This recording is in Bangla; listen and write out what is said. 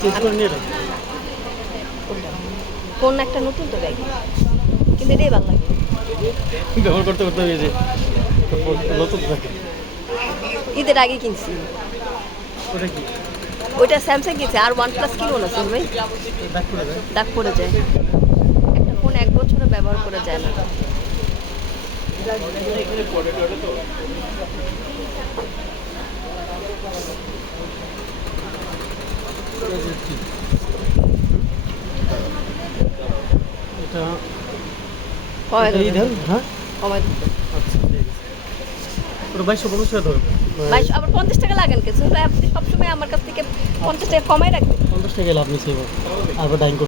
চেঞ্জ করে নিয়ে এটা কোন একটা নতুন তো ব্যাগ, কিন্তু এটাই ভালো লাগে। ব্যবহার করতে করতে হয়ে যায় নতুন থাকে। ঈদের আগে কিনছি। ওটা কি ওইটা স্যামসাং কিনছে, আর OnePlus কিনবো না শুন ভাই, ব্যাক করে দেয়? দাগ পড়ে যায়। একটা ফোন 1 বছরও ব্যবহার করা যায় না। এটা কমায় এই দেন, হ্যাঁ কমায় আচ্ছা ঠিক আছে। ওটা 2250 টাকা ধরুন। 22 আবার 50 টাকা লাগেন কিছু, আপনি সবসময় আমার কাছ থেকে 50 টাকা কমাই রাখবেন। 50 টাকা লাভ নিচ্ছে এবার আবার ডাইং